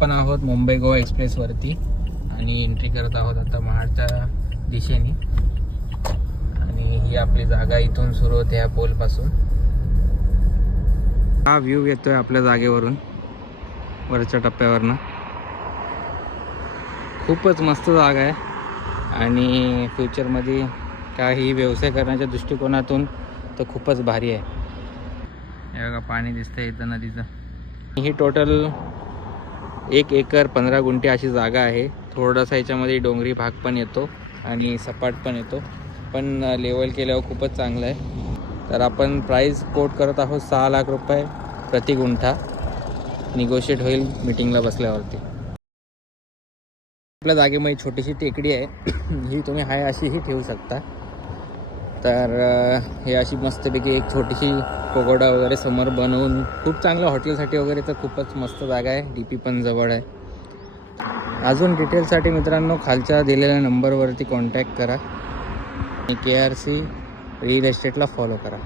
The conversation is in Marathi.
आपण आहोत मुंबई गोवा एक्सप्रेसवरती आणि एंट्री करत आहोत आता महाडच्या दिशेने. आणि ही आपली जागा इथून सुरू होते ह्या पोलपासून. हा व्ह्यू येतोय आपल्या जागेवरून वरच्या टप्प्यावरनं. खूपच मस्त जागा आहे आणि फ्युचरमध्ये काही व्यवसाय करण्याच्या दृष्टिकोनातून तर खूपच भारी आहे. हे बघा पाणी दिसतंय इथं नदीचं. ही टोटल 1 एकर 15 गुंठे अशी जागा आहे. थोडासा याच्यामध्ये डोंगरी भाग पण येतो आणि सपाट पण येतो, पण लेवल केल्यावर खूपच चांगलं आहे. तर आपण प्राईस कोट करत आहोत 6 लाख रुपये प्रति गुंठा. निगोशिएट होईल मीटिंगला बसल्यावरती. आपल्या जागेमध्ये छोटीशी टेकडी आहे. ही तुम्ही हाय अशीही ठेवू शकता. तर हे अशी मस्तपैकी एक छोटीशी पगोडा वगैरे समोर बनवून खूप चांगलं हॉटेलसाठी वगैरे तर खूपच मस्त जागा आहे. DP पण जवळ आहे. अजून डिटेलसाठी मित्रांनो खालच्या दिलेल्या नंबरवरती कॉन्टॅक्ट करा आणि KRC रिअल एस्टेटला फॉलो करा.